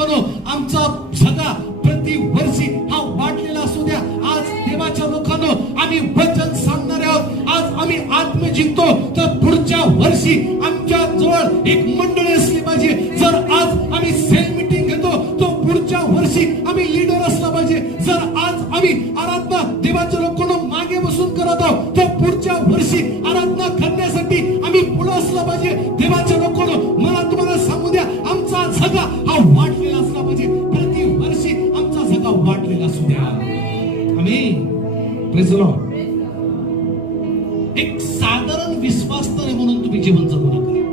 लोकांनो, आमचा सगळा प्रतिवर्षी हा वाढलेला असू द्या. आज देवाच्या लोकांनो, आम्ही वचन सांगणारे आहोत. आज आम्ही आत्म जिंकतो, तर पुढच्या वर्षी आमच्या जवळ एक मंडळी असली पाहिजे. जर आज आम्ही सेल मीटिंग घेतो, तो पुढच्या वर्षी आम्ही लीडर असला पाहिजे. जर आज आम्ही आराधना देवाच्या लोकांना मागे बसून करत आहोत, तर पुढच्या वर्षी आराधना करण्यासाठी आम्ही पुढे असला पाहिजे. देवाच्या लोकांना, मला तुम्हाला सांगू द्या, आमचा झगा हा वाढलेला असला पाहिजे. प्रतिवर्षी आमचा झगा वाढलेला असू द्या. आमेन. Praise the lord. एक साधारण विश्वास तर म्हणून तुम्ही जीवन जगू नका.